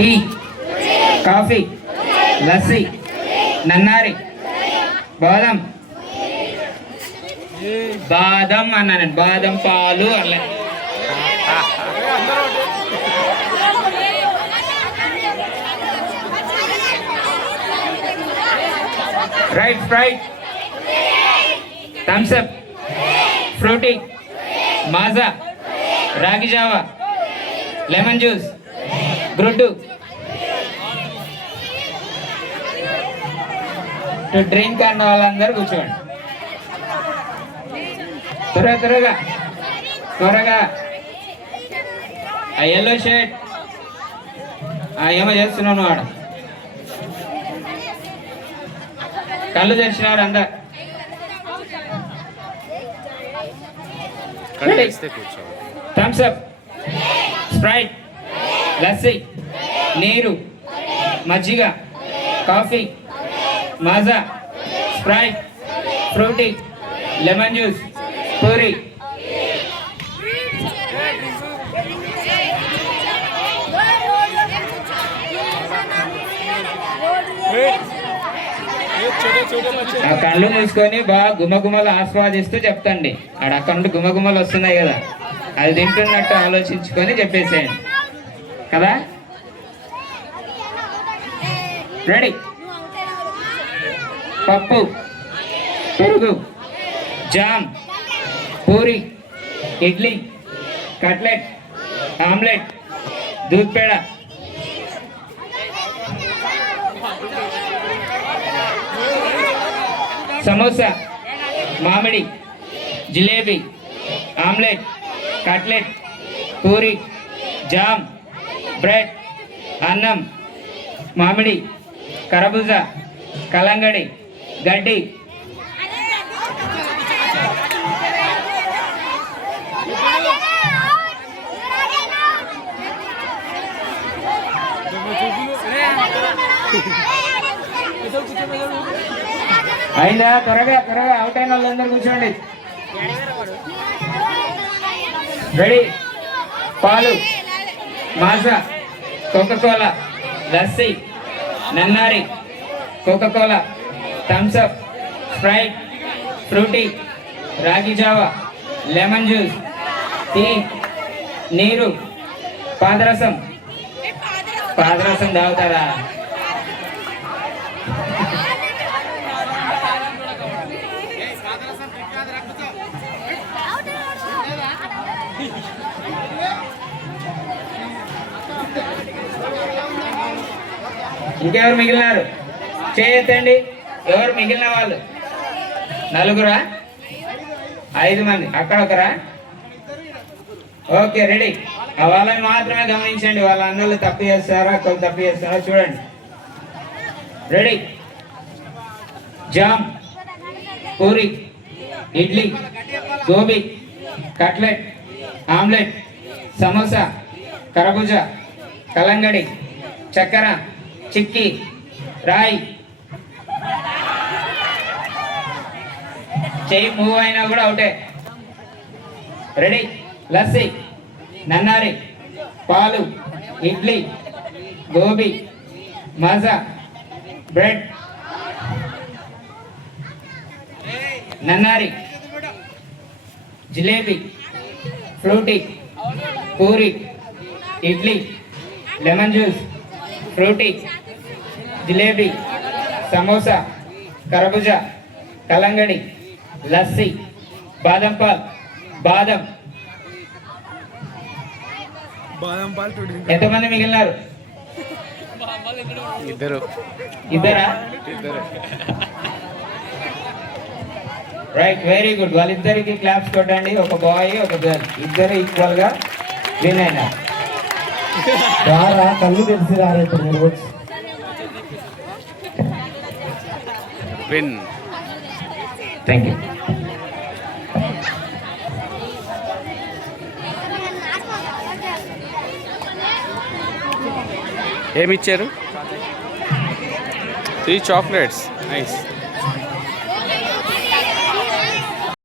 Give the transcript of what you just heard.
Tea, coffee, lassi, నన్నారి, బాదం. బాదం అన్నాను, బాదం పాలు అలా. Right, Sprite, Thums Up, Frooti, Maaza, రాగి జావా, లెమన్ జ్యూస్, గ్రుడ్డు. డ్రింక్ అన్న వాళ్ళందరూ కూర్చోండి. త్వరగా త్వరగా త్వరగా. ఆ ఎల్లో షర్ట్ ఏమో చేస్తున్నాను వాడు. కళ్ళు తెరిచినాడు అందరు. థమ్స్ అప్, స్ప్రైట్, లస్సీ, నీరు, మజ్జిగ, coffee, Maaza, Sprite, Frooti, lemon juice, puri. ఆ కళ్ళు మూసుకొని బాగా గుమగుమలు ఆస్వాదిస్తూ చెప్తండి. అక్కడ నుండి గుమగుమలు వస్తున్నాయి కదా, అది తింటున్నట్టు ఆలోచించుకొని చెప్పేసేయండి కదా. రెడీ. పప్పు, పెరుగు, jam, puri, idli, cutlet, omelette, doodh peda, samosa, మామిడి, jalebi, omelette, cutlet, puri, jam, bread, అన్నం, మామిడి, కరబూజా, కలంగడి, గడ్డి. అయిందా? త్వరగా త్వరగా. అవుట్ అయిన వాళ్ళందరూ కూర్చోండి. రెడీ. పాలు, మాజా, కోకోకోలా, లస్సీ, నన్నారి, Coca Cola, Thums Up, Sprite, Frooti, రాగి జావా, లెమన్ జ్యూస్, టీ, నీరు, పాదరసం. పాదరసం తాగుతారా? ఇంకెవరు మిగిలినారు? చేయొద్దండి. ఎవరు మిగిలిన వాళ్ళు? నలుగురా? 5 మంది. అక్కడ ఒకరా? Okay, ready. వాళ్ళని మాత్రమే గమనించండి. వాళ్ళ అన్నలు తప్పు చేస్తారా, కొన్ని తప్పు చేస్తారా చూడండి. Ready. Jam, puri, idli, gobi, cutlet, omelette, samosa, కరబూజా, కలంగడి, చక్కెర, చిక్కీ, రాయి. చెయ్యి మూవ్ అయినా కూడా అవుటే. రెడీ. లస్సీ, నన్నారి, పాలు, ఇడ్లీ, గోబీ, మాజా, బ్రెడ్, నన్నారి, జిలేబీ, ఫ్రూటీ, పూరి, ఇడ్లీ, లెమన్ జ్యూస్, ఫ్రూటీ, జిలేబీ, సమోసా, కరబూజా, కలంగడి, లస్సీ, బాదం పాల్, బాదం. ఎంతమంది మిగిలినారు? ఇద్దరా? Right, very good. వాళ్ళిద్దరికి క్లాప్స్ కొట్టండి. ఒక బాయ్, ఒక గర్ల్, ఇద్దరు ఈక్వల్ గా విన్ అయినారు. కళ్ళు తెలిసి రారు ఇప్పుడు మీరు వచ్చి. విన్. Thank you. ఏమి ఇచ్చారు? 3 చాక్లెట్స్. నైస్.